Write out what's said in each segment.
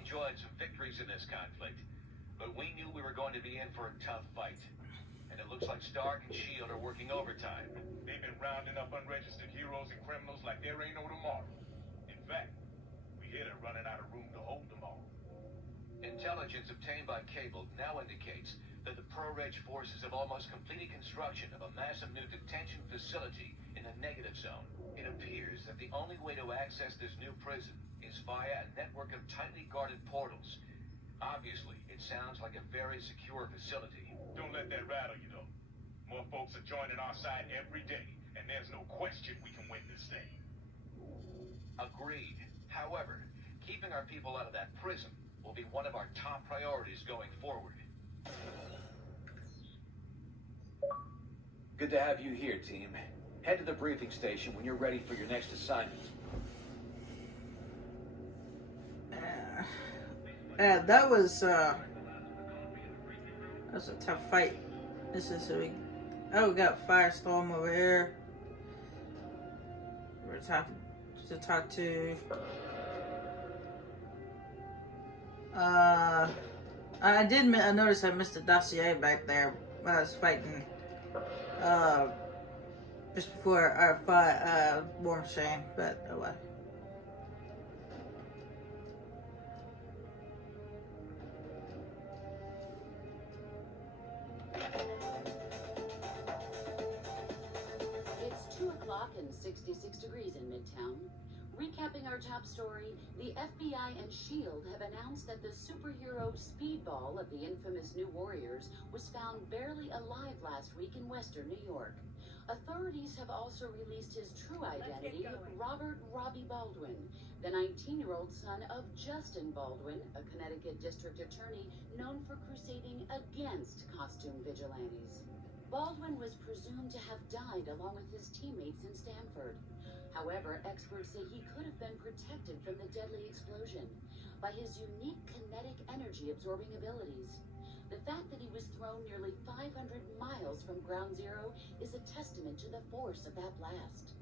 enjoyed some victories in this conflict, but we knew we were going to be in for a tough fight. And it looks like Stark and S.H.I.E.L.D. are working overtime. They've been rounding up unregistered heroes and criminals like there ain't no tomorrow. In fact, we hear they're running out of room to hold them all. Intelligence obtained by Cable now indicates that the Pro-Reg forces have almost completed construction of a massive new detention facility in the negative zone. It appears that the only way to access this new prison is via a network of tightly guarded portals. Obviously, it sounds like a very secure facility. Don't let that rattle you, though. More folks are joining our side every day, and there's no question we can win this thing. Agreed. However, keeping our people out of that prison will be one of our top priorities going forward. Good to have you here, team. Head to the briefing station when you're ready for your next assignment. That was a tough fight. This is we got Firestorm over here. We're talking to talk to. I noticed I missed the dossier back there when I was fighting. Just before I fought War Machine, but oh well. It's 2 o'clock and 66 degrees in Midtown. Recapping our top story, the FBI and S.H.I.E.L.D. have announced that the superhero Speedball of the infamous New Warriors was found barely alive last week in western New York. Authorities have also released his true identity, Robert Robbie Baldwin, the 19-year-old son of Justin Baldwin, a Connecticut district attorney known for crusading against costume vigilantes. Baldwin was presumed to have died along with his teammates in Stamford. However, experts say he could have been protected from the deadly explosion by his unique kinetic energy-absorbing abilities. The fact that he was thrown nearly 500 miles from ground zero is a testament to the force of that blast.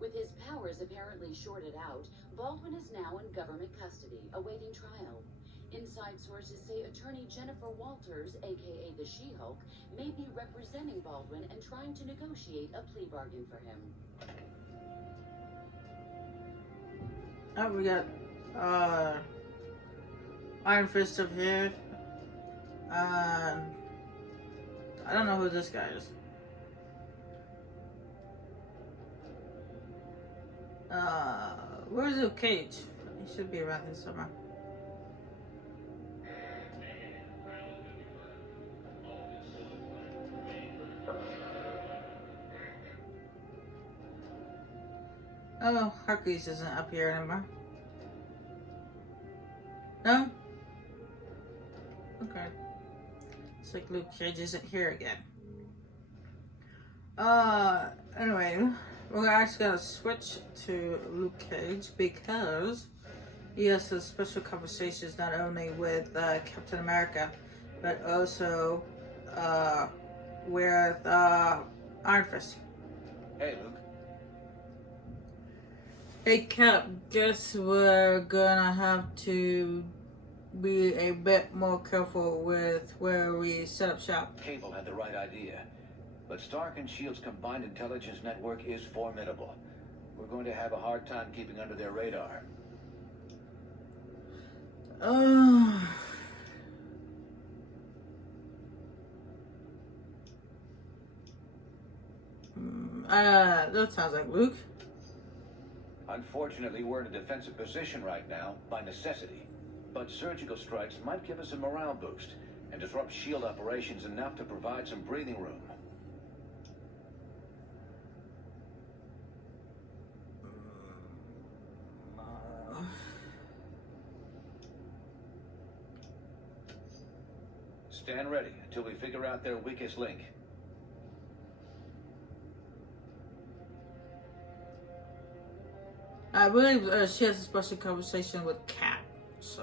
With his powers apparently shorted out, Baldwin is now in government custody, awaiting trial. Inside sources say attorney Jennifer Walters, aka the She-Hulk, may be representing Baldwin and trying to negotiate a plea bargain for him. Oh, we got Iron Fist up here. I don't know who this guy is. Where's Luke Cage? He should be around here somewhere. Oh, Hercules isn't up here anymore. No? Okay. It's like Luke Cage isn't here again. Anyway, we're actually gonna switch to Luke Cage because he has some special conversations not only with Captain America, but also with Iron Fist. Hey, Luke. Hey Cap, guess we're gonna have to be a bit more careful with where we set up shop. Cable had the right idea. But Stark and S.H.I.E.L.D.'s combined intelligence network is formidable. We're going to have a hard time keeping under their radar. That sounds like Luke. Unfortunately, we're in a defensive position right now, by necessity. But surgical strikes might give us a morale boost and disrupt S.H.I.E.L.D. operations enough to provide some breathing room. Stand ready until we figure out their weakest link. I believe she has a special conversation with Cap, so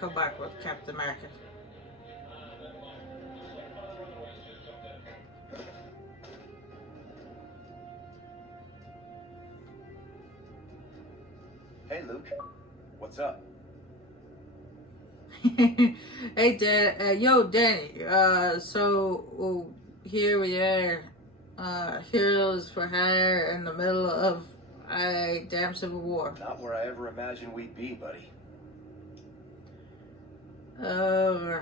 come back with Captain America. Hey, Luke. What's up? Hey, yo, Danny. So here we are, heroes for hire in the middle of a damn civil war. Not where I ever imagined we'd be, buddy. Uh,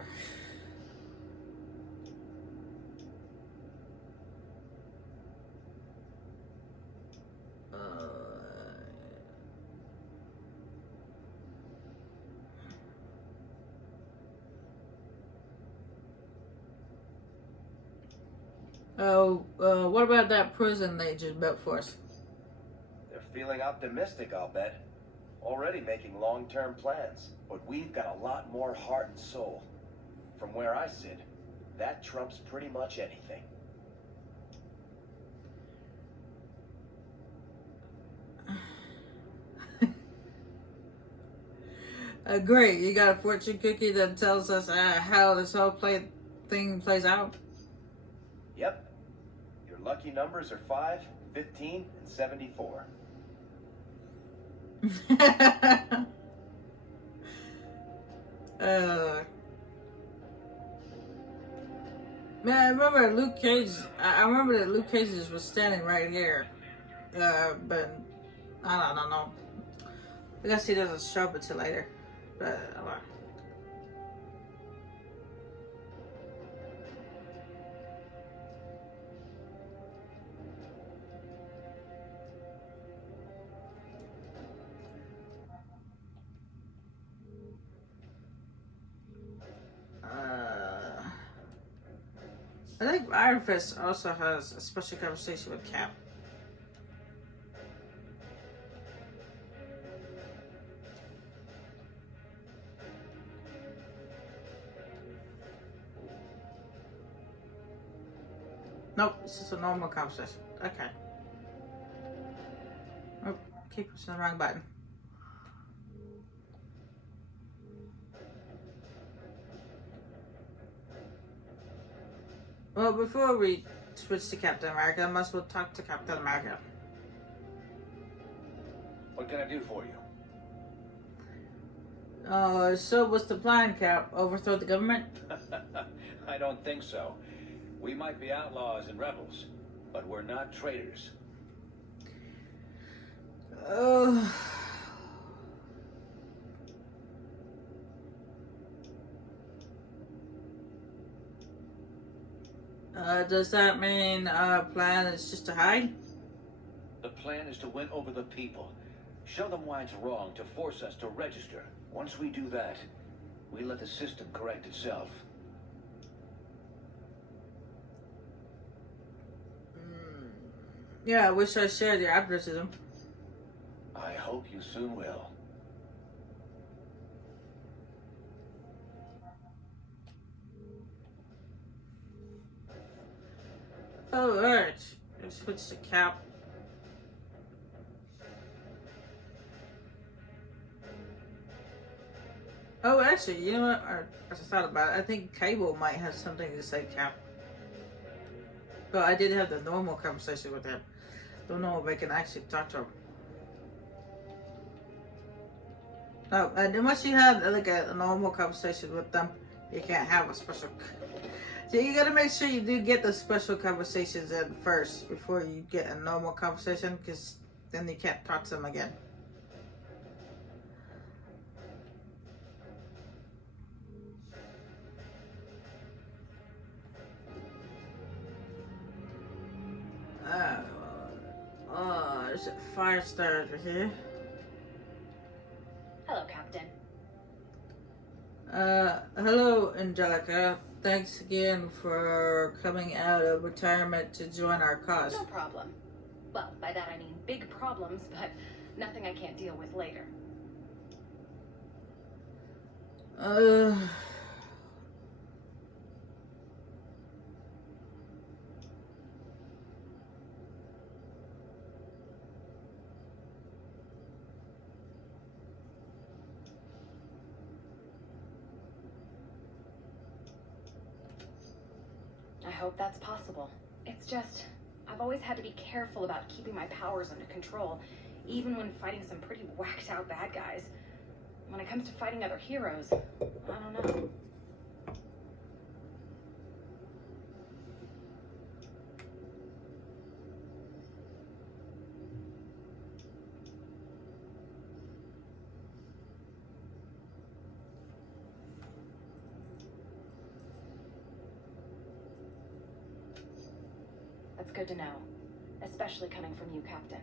what about that prison they just built for us? They're feeling optimistic, I'll bet. Already making long-term plans. But we've got a lot more heart and soul. From where I sit, that trumps pretty much anything. Great, you got a fortune cookie that tells us how this whole thing plays out? Yep. Your lucky numbers are 5, 15, and 74. Man, I remember Luke Cage. I remember that Luke Cage was standing right here. But I don't know. I guess he doesn't show up until later. But I think Iron Fist also has a special conversation with Cap. Nope, it's just a normal conversation. Okay. Oh, keep pushing the wrong button. Well, before we switch to Captain America, I must well talk to Captain America. What can I do for you? So what's the plan, Cap? Overthrow the government? I don't think so. We might be outlaws and rebels, but we're not traitors. Does that mean our plan is just to hide? The plan is to win over the people. Show them why it's wrong to force us to register. Once we do that, we let the system correct itself. Yeah, I wish I shared your optimism. I hope you soon will. Alright, let's switch to Cap. Oh, actually, you know what? I just thought about it. I think Cable might have something to say, Cap. But I did have the normal conversation with him. Don't know if I can actually talk to him. Oh, and unless you have like a normal conversation with them, you can't have a special. So you gotta make sure you do get the special conversations in first before you get a normal conversation, because then you can't talk to them again. There's a Firestar over here. Hello, Captain. Hello, Angelica. Thanks again for coming out of retirement to join our cause. No problem. Well, by that I mean big problems, but nothing I can't deal with later. I hope that's possible. It's just, I've always had to be careful about keeping my powers under control, even when fighting some pretty whacked out bad guys. when it comes to fighting other heroes, I don't know. That's good to know, especially coming from you, Captain.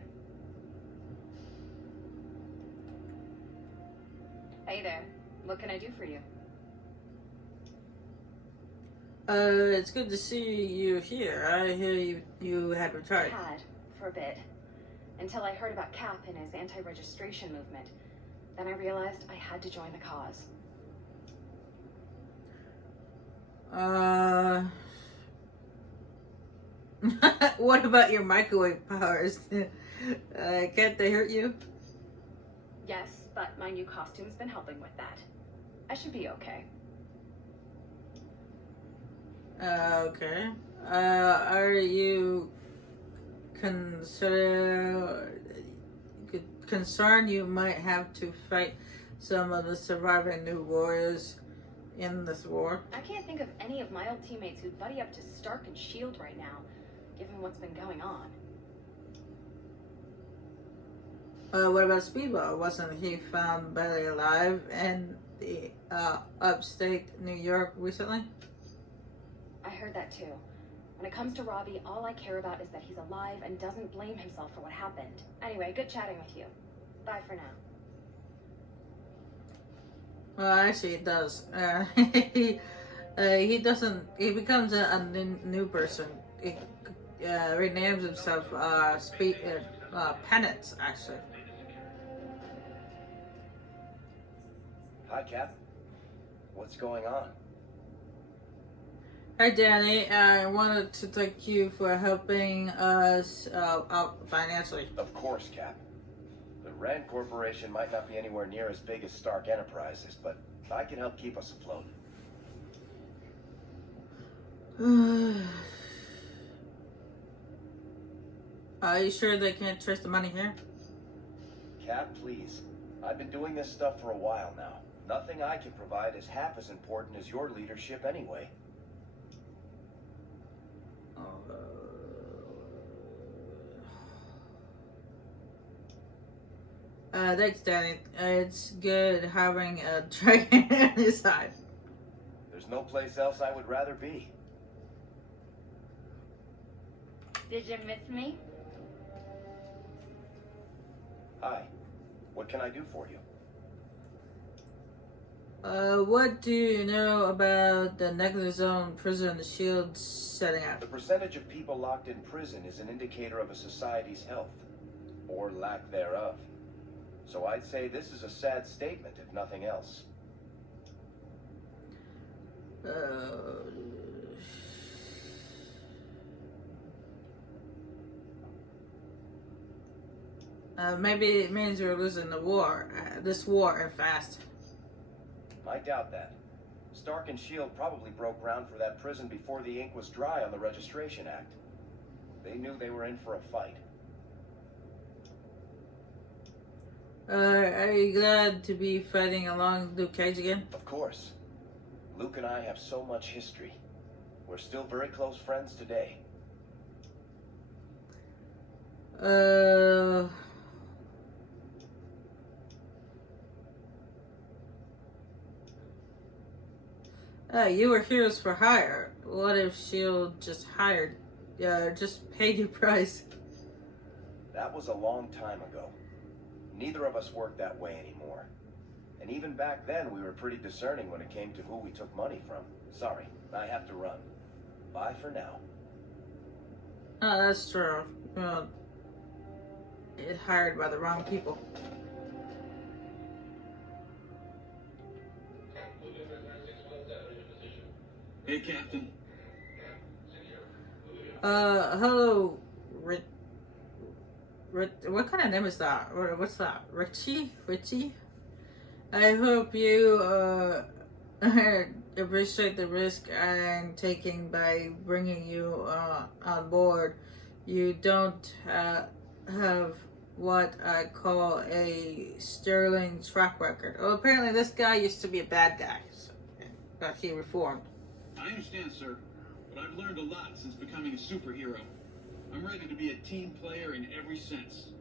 Hey there. What can I do for you? It's good to see you here. I hear you have retired. Had, for a bit. Until I heard about Cap and his anti-registration movement. Then I realized I had to join the cause. What about your microwave powers? Can't they hurt you? Yes, but my new costume's been helping with that. I should be okay. Okay. Are you concerned you might have to fight some of the surviving new warriors in this war? I can't think of any of my old teammates who'd buddy up to Stark and S.H.I.E.L.D. right now, given what's been going on. What about Speedball? Wasn't he found barely alive in the upstate New York recently? I heard that too. When it comes to Robbie, all I care about is that he's alive and doesn't blame himself for what happened. Anyway, good chatting with you. Bye for now. Well, actually, it does. He doesn't. He becomes a new person. He renames himself Penance, actually. Hi, Cap. What's going on? Hi, Danny. I wanted to thank you for helping us out financially. Of course, Cap. The Rand Corporation might not be anywhere near as big as Stark Enterprises, but I can help keep us afloat. Are you sure they can't trace the money here? Cap, please. I've been doing this stuff for a while now. Nothing I can provide is half as important as your leadership anyway. Thanks, Danny. It's good having a dragon on his side. There's no place else I would rather be. Did you miss me? Hi. What can I do for you? What do you know about the Negative Zone prison S.H.I.E.L.D. setting up? The percentage of people locked in prison is an indicator of a society's health, or lack thereof. So I'd say this is a sad statement, if nothing else. Maybe it means we're losing the war, this war, and fast. I doubt that. Stark and S.H.I.E.L.D. probably broke ground for that prison before the ink was dry on the Registration Act. They knew they were in for a fight. Are you glad to be fighting along Luke Cage again? Of course. Luke and I have so much history. We're still very close friends today. You were heroes for hire. What if S.H.I.E.L.D. just just paid your price? That was a long time ago. Neither of us work that way anymore. And even back then, we were pretty discerning when it came to who we took money from. Sorry, I have to run. Bye for now. Oh, that's true. It hired by the wrong people. Hey, Captain. Hello, what kind of name is that? What's that? Richie? I hope you appreciate the risk I'm taking by bringing you on board. You don't have what I call a sterling track record. Well, apparently this guy used to be a bad guy, but he reformed. I understand, sir, but I've learned a lot since becoming a superhero. I'm ready to be a team player in every sense.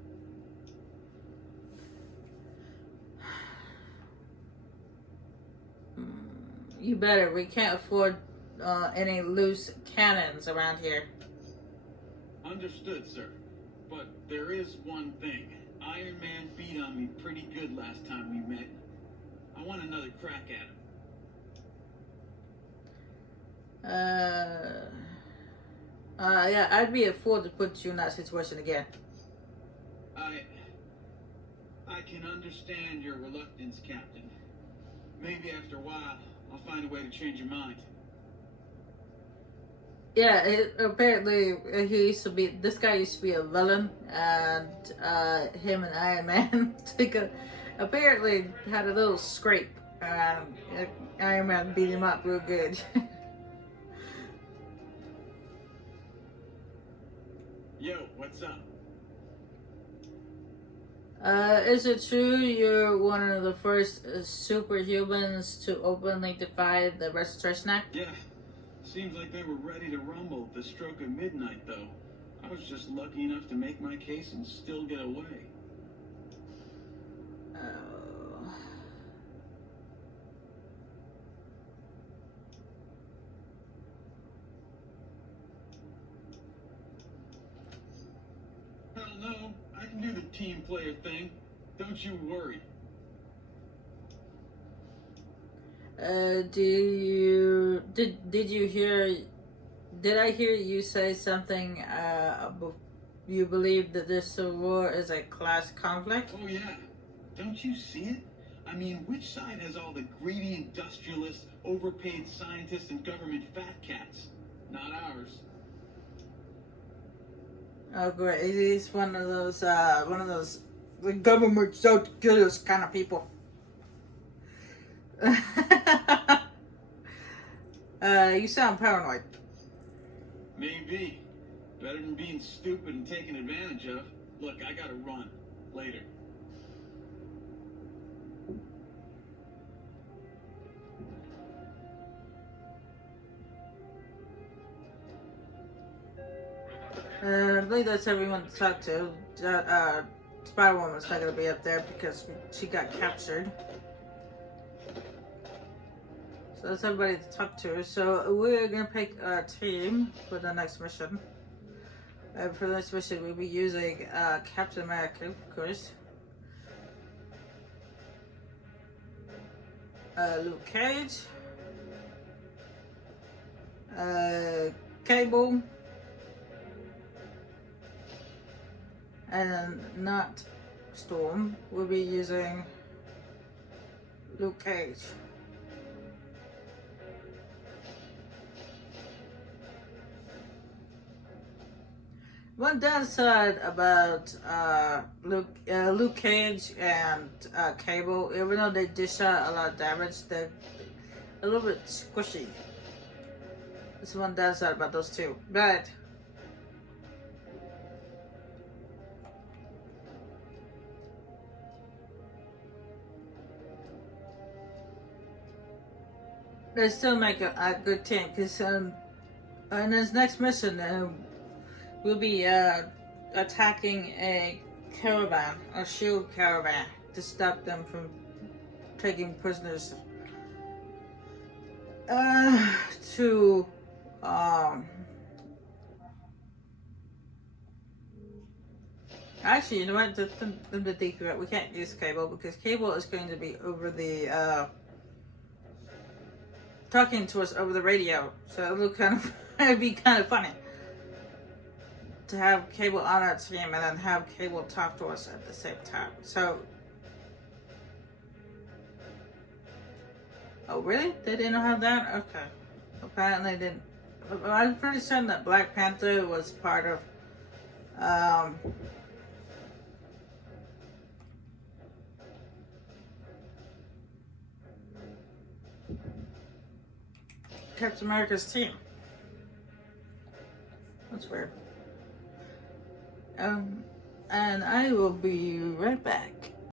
You better. We can't afford any loose cannons around here. Understood, sir. But there is one thing. Iron Man beat on me pretty good last time we met. I want another crack at him. Yeah, I'd be a fool to put you in that situation again. I can understand your reluctance, Captain. Maybe after a while, I'll find a way to change your mind. Yeah, apparently this guy used to be a villain, and him and Iron Man apparently had a little scrape, and Iron Man beat him up real good. Yo, what's up? Is it true you're one of the first superhumans to openly defy the Restoration Act? Yeah. Seems like they were ready to rumble at the stroke of midnight, though. I was just lucky enough to make my case and still get away. Hell no, I can do the team player thing. Don't you worry. Did I hear you say something, you believe that this war is a class conflict? Oh yeah, don't you see it? I mean, which side has all the greedy industrialists, overpaid scientists, and government fat cats? Not ours. Oh great, he's one of those, the government's out to kill us kind of people. You sound paranoid. Maybe. Better than being stupid and taken advantage of. Look, I gotta run. Later. I believe that's everyone to talk to. Spider-Woman's not gonna be up there because she got captured. So that's everybody to talk to. So we're gonna pick a team for the next mission. For the next mission, we'll be using Captain America, of course. Luke Cage. Cable. And not Storm. We'll be using Luke Cage. One downside about Luke Cage and Cable, even though they dish out a lot of damage, they're a little bit squishy. That's one downside about those two. But they still make a good team, because in this next mission, we'll be attacking a caravan, a shield caravan, to stop them from taking prisoners to actually, you know what, the secret, we can't use Cable because Cable is going to be over the talking to us over the radio, so it'd be kind of funny to have Cable on our team and then have Cable talk to us at the same time. So, oh really? They didn't have that? Okay. Apparently they didn't. I'm pretty certain that Black Panther was part of Captain America's team. That's weird. And and I will be right back.